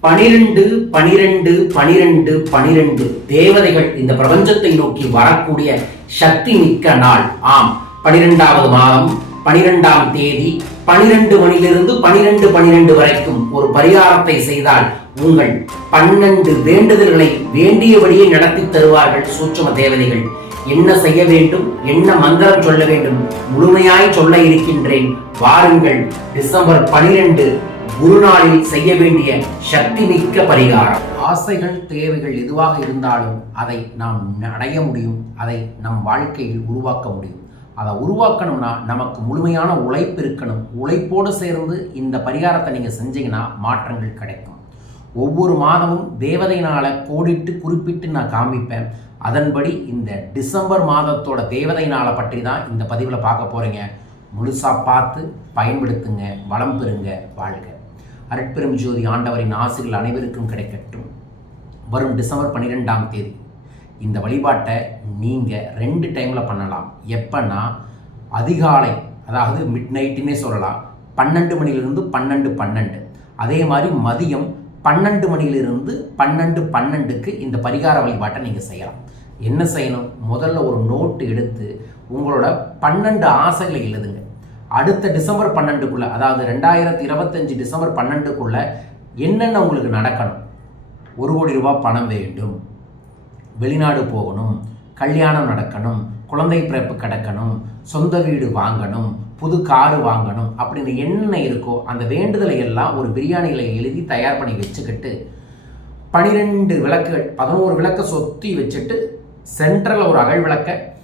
பனிரெண்டு பனிரெண்டு பனிரெண்டு பனிரெண்டு தேவதைகள் இந்த பிரபஞ்சத்தை நோக்கி வரக்கூடிய சக்தி மிக்க நாள். ஆம். பனிரெண்டாவது மாதம் பனிரெண்டாம் தேதி பனிரெண்டு மணியிலிருந்து பனிரெண்டு பனிரெண்டு வரைக்கும் ஒரு பரிகாரத்தை செய்தால் உங்கள் பன்னெண்டு வேண்டுதல்களை வேண்டியபடியே நடத்தி தருவார்கள் சூட்சும தேவதைகள். என்ன செய்ய வேண்டும்? என்ன மந்திரம் சொல்ல வேண்டும்? முழுமையாய் சொல்ல இருக்கின்றேன். வாருங்கள் டிசம்பர் பனிரெண்டு குருநாளில் செய்ய வேண்டிய சக்தி மிக்க பரிகாரம். ஆசைகள் தேவைகள் எதுவாக இருந்தாலும் அதை நாம் அடைய முடியும். அதை நம் வாழ்க்கையில் உருவாக்க முடியும். அதை உருவாக்கணும்னா நமக்கு முழுமையான உழைப்பு இருக்கணும். உழைப்போடு சேர்ந்து இந்த பரிகாரத்தை நீங்கள் செஞ்சீங்கன்னா மாற்றங்கள் கிடைக்கும். ஒவ்வொரு மாதமும் தேவதையினால் கோடிட்டு குறிப்பிட்டு நான் காமிப்பேன் அதன்படி இந்த டிசம்பர் மாதத்தோட தேவதை நாளை பற்றி தான் இந்த பதிவில் பார்க்க போகிறீங்க முழுசாக பார்த்து பயன்படுத்துங்க வளம் பெறுங்க வாழ்க. அருட்பெரும் ஜோதி ஆண்டவரின் ஆசைகள் அனைவருக்கும் கிடைக்கட்டும். வரும் டிசம்பர் பன்னிரெண்டாம் தேதி இந்த வழிபாட்டை நீங்கள் ரெண்டு டைமில் பண்ணலாம். எப்போன்னா அதிகாலை அதாவது மிட் நைட்டுன்னே சொல்லலாம். பன்னெண்டு மணிலிருந்து பன்னெண்டு பன்னெண்டு. அதே மாதிரி மதியம் பன்னெண்டு மணியிலிருந்து பன்னெண்டு பன்னெண்டுக்கு இந்த பரிகார வழிபாட்டை நீங்கள் செய்யலாம். என்ன செய்யணும்? முதல்ல ஒரு நோட்டு எடுத்து உங்களோட பன்னெண்டு ஆசைகளை எழுதுங்க. அடுத்த டிசம்பர் பன்னெண்டுக்குள்ள அதாவது ரெண்டாயிரத்தி இருபத்தஞ்சு டிசம்பர் பன்னெண்டுக்குள்ள என்னென்ன உங்களுக்கு நடக்கணும்? ஒரு கோடி ரூபாய் பணம் வேண்டும். வெளிநாடு போகணும். கல்யாணம் நடக்கணும். குழந்தை பிறப்பு கிடக்கணும். சொந்த வீடு வாங்கணும். புது காரு வாங்கணும். அப்படின்னு என்ன இருக்கோ அந்த வேண்டுதலை எல்லாம் ஒரு பிரியாணிகளை எழுதி தயார் பண்ணி வச்சுக்கிட்டு பனிரெண்டு விளக்கு பதினோரு விளக்க சொத்தி வச்சுட்டு சென்ட்ரலில் ஒரு அகழ் விளக்க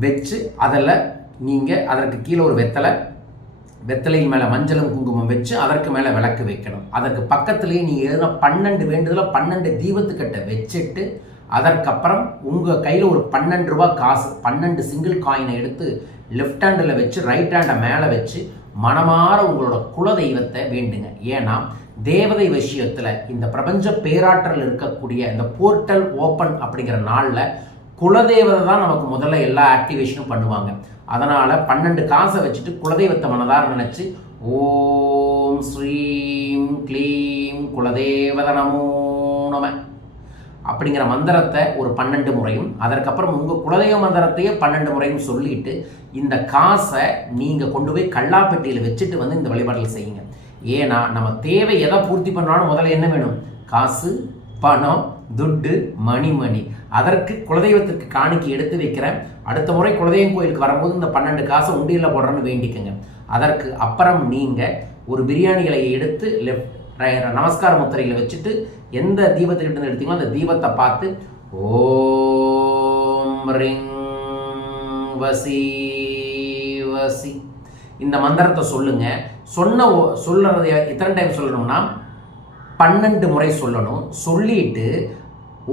வச்சு அதில் நீங்கள் அதற்கு கீழே ஒரு வெத்தலை வெத்தலையின் மேலே மஞ்சளும் குங்குமம் வச்சு அதற்கு மேலே விளக்கு வைக்கணும். அதற்கு பக்கத்துலேயே நீங்கள் எதுனா பன்னெண்டு வேண்டுதல பன்னெண்டு தீபத்துக்கிட்ட வச்சுட்டு அதற்கப்புறம் உங்கள் கையில் ஒரு பன்னெண்டு ரூபா காசு பன்னெண்டு சிங்கிள் காயினை எடுத்து லெஃப்ட் ஹேண்டில் வச்சு ரைட் ஹேண்டை மேலே வச்சு மனமாற உங்களோட குல தெய்வத்தை வேண்டுங்க. ஏன்னா தேவதை விஷயத்தில் இந்த பிரபஞ்ச பேராற்றல் இருக்கக்கூடிய இந்த போர்ட்டல் ஓப்பன் அப்படிங்கிற நாளில் குலதெய்வத்தை தான் நமக்கு முதல்ல எல்லா ஆக்டிவேஷனும் பண்ணுவாங்க. அதனால் பன்னெண்டு காசை வச்சுட்டு குலதெய்வத்தை மனதார நினச்சி ஓம் ஸ்ரீம் க்ளீம் குலதேவத நமோ நம. அப்படிங்கிற மந்திரத்தை ஒரு பன்னெண்டு முறையும் அதற்கப்புறம் உங்கள் குலதெய்வ மந்திரத்தையே பன்னெண்டு முறையும் சொல்லிட்டு இந்த காசை நீங்கள் கொண்டு போய் கல்லாப்பெட்டியில் வச்சுட்டு வந்து இந்த வழிபாட்டில் செய்யுங்க. ஏன்னா நம்ம தேவை எதை பூர்த்தி பண்ணுறாலும் முதல்ல என்ன வேணும்? காசு பணம் துட்டு மணி மணி அதற்கு குலதெய்வத்திற்கு காணிக்கு எடுத்து வைக்கிறேன். அடுத்த முறை குலதெய்வம் கோயிலுக்கு வரும்போது இந்த பன்னெண்டு காசை உண்டியில் போடுறேன்னு வேண்டிக்கோங்க. அதற்கு அப்புறம் நீங்கள் ஒரு பிரியாணி இலையை எடுத்து லெஃப்ட் நமஸ்கார முத்திரையில் வச்சுட்டு எந்த தீபத்துக்கிட்ட எடுத்தீங்களோ அந்த தீபத்தை பார்த்து ஓம் ரிங் வசி வசி. இந்த மந்திரத்தை சொல்லுங்க. சொன்ன ஓ- எத்தனை டைம் சொல்லணும்னா பன்னெண்டு முறை சொல்லணும். சொல்லிட்டு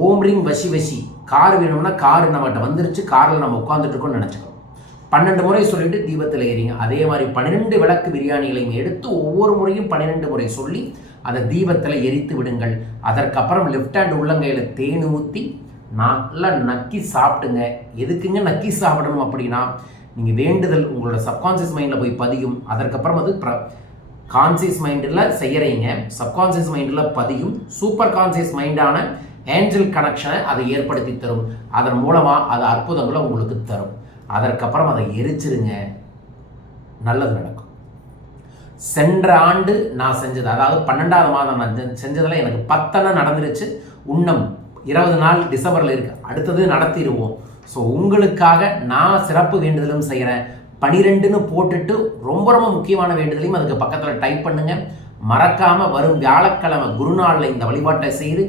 ஓம் ரிங் வசி வசி. கார் வேணும்னா கார் நம்மகிட்ட வந்துருச்சு காரில் நம்ம உட்காந்துட்டு இருக்கோம்னு நினச்சிக்கணும். பன்னெண்டு முறை சொல்லிட்டு தீபத்தில் ஏறிங்க. அதே மாதிரி பன்னிரெண்டு விளக்கு பிரியாணிகளையும் எடுத்து ஒவ்வொரு முறையும் பன்னிரெண்டு முறை சொல்லி அதை தீபத்தில் எரித்து விடுங்கள். அதற்கப்புறம் லெஃப்ட் ஹேண்ட் உள்ளங்கையில் தேன் ஊற்றி நல்லா நக்கி சாப்பிடுங்க. எதுக்குங்க நக்கி சாப்பிடணும் அப்படின்னா நீங்கள் வேண்டுதல் உங்களோட சப்கான்சியஸ் மைண்டில் போய் பதியும். அதற்கப்புறம் அது ப்ர கான்சியஸ் மைண்டில் செய்கிறீங்க சப்கான்சியஸ் மைண்டில் பதியும் சூப்பர் கான்சியஸ் மைண்டான ஏஞ்சல் கனெக்ஷனை அதை ஏற்படுத்தி தரும். அதன் மூலமாக அது அற்புதங்களை உங்களுக்கு தரும். அதற்கப்புறம் அதை எரிச்சிருங்க. நல்லது நடக்கும். சென்ற ஆண்டு நான் செஞ்சது அதாவது பன்னெண்டாவது மாதம் நான் செஞ்சதில் எனக்கு பத்தனை நடந்துருச்சு. உண்ணம் இருபது நாள் டிசம்பரில் இருக்கு. அடுத்தது நடத்திடுவோம். ஸோ உங்களுக்காக நான் சிறப்பு வேண்டுதலும் செய்கிறேன் பனிரெண்டுன்னு போட்டுட்டு ரொம்ப ரொம்ப முக்கியமான வேண்டுதலையும் அதுக்கு பக்கத்தில் டைப் பண்ணுங்கள் மறக்காமல் வரும் வியாழக்கிழமை குருநாளில் இந்த வழிபாட்டை செய்து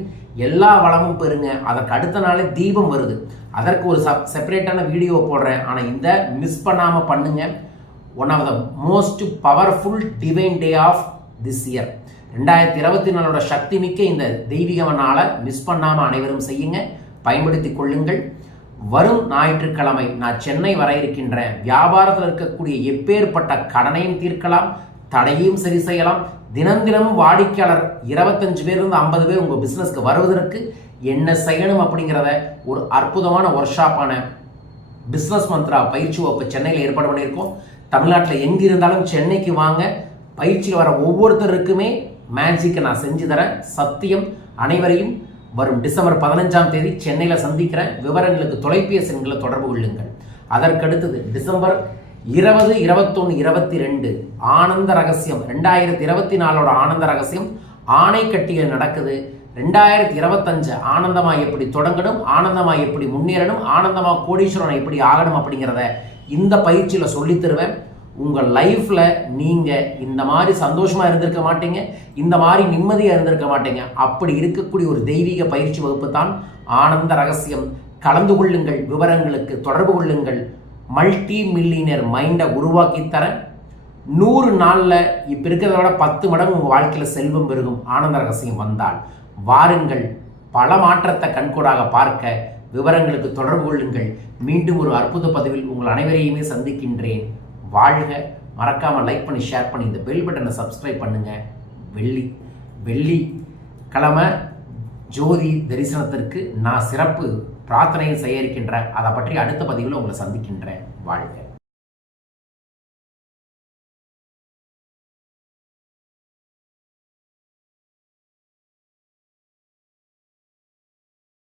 எல்லா வளமும் பெறுங்க. அதற்கு அடுத்த நாளே தீபம் வருது. அதற்கு ஒரு சப் செப்பரேட்டான வீடியோ போடுறேன். ஆனால் இந்த மிஸ் பண்ணாமல் பண்ணுங்க. One of the most powerful divine day of this year ரெண்டாயிரத்தி இருபத்தி நாலோட சக்தி மிக்க இந்த தெய்வீகமனால் நாளை மிஸ் பண்ணாமல் அனைவரும் செய்யுங்க. பயன்படுத்தி கொள்ளுங்கள். வரும் ஞாயிற்றுக்கிழமை நான் சென்னை வர இருக்கின்றேன் வியாபாரத்தில் இருக்கக்கூடிய எப்பேற்பட்ட கடனையும் தீர்க்கலாம் தடையும் சரி செய்யலாம். தினம் தினமும் வாடிக்கையாளர் இருபத்தஞ்சு பேர்லேருந்து ஐம்பது பேர் உங்கள் பிஸ்னஸ்க்கு வருவதற்கு என்ன செய்யணும் அப்படிங்கிறத ஒரு அற்புதமான ஒர்க் ஷாப்பான பிஸ்னஸ் மந்த்ரா பயிற்சி வகுப்பு சென்னையில் ஏற்பாடு பண்ணியிருக்கோம். தமிழ்நாட்டில் எங்கே இருந்தாலும் சென்னைக்கு வாங்க. பயிற்சியில் வர ஒவ்வொருத்தருக்குமே மேஜிக்கை நான் செஞ்சு தரேன். சத்தியம் அனைவரையும் வரும் டிசம்பர் பதினஞ்சாம் தேதி சென்னையில் சந்திக்கிற விவரங்களுக்கு தொலைபேசி எண்களை தொடர்பு கொள்ளுங்கள். அதற்கடுத்தது டிசம்பர் இருபது இருபத்தொன்று இருபத்தி ரெண்டு ஆனந்த ரகசியம். ரெண்டாயிரத்தி இருபத்தி நாலோட ஆனந்த ரகசியம். ஆணைக்கட்டியில் நடக்குது. ரெண்டாயிரத்தி இருபத்தஞ்சு ஆனந்தமாக எப்படி தொடங்கணும்? ஆனந்தமாக எப்படி முன்னேறணும்? ஆனந்தமா கோடீஸ்வரன் எப்படி ஆகணும் அப்படிங்கிறத இந்த பயிற்சியில் சொல்லித் தருவேன். உங்கள் லைஃப்பில் நீங்கள் இந்த மாதிரி சந்தோஷமாக இருந்திருக்க மாட்டீங்க இந்த மாதிரி நிம்மதியாக இருந்திருக்க மாட்டீங்க. அப்படி இருக்கக்கூடிய ஒரு தெய்வீக பயிற்சி வகுப்பு தான் ஆனந்த ரகசியம். கலந்து கொள்ளுங்கள் விவரங்களுக்கு தொடர்பு கொள்ளுங்கள். மல்டி மில்லியனர் மைண்டை உருவாக்கி தர நூறு நாளில் இப்போ இருக்கிறத விட பத்து மடங்கு உங்கள் வாழ்க்கையில் செல்வம் பெருகும். ஆனந்த ரகசியம் வந்தால் வாருங்கள். பல மாற்றத்தை கண்கூடாக பார்க்க விவரங்களுக்கு தொடர்பு கொள்ளுங்கள். மீண்டும் ஒரு அற்புத பதிவில் உங்கள் அனைவரையுமே சந்திக்கின்றேன். வாழ்க மறக்காமல் லைக் பண்ணி ஷேர் பண்ணி இந்த பெல் பட்டனை சப்ஸ்கிரைப் பண்ணுங்கள் வெள்ளி வெள்ளி கிழமை ஜோதி தரிசனத்திற்கு நான் சிறப்பு பிரார்த்தனையில் செய்ய இருக்கின்றேன் அதை பற்றி அடுத்த பதிவில் உங்களை சந்திக்கின்றேன். வாழ்க.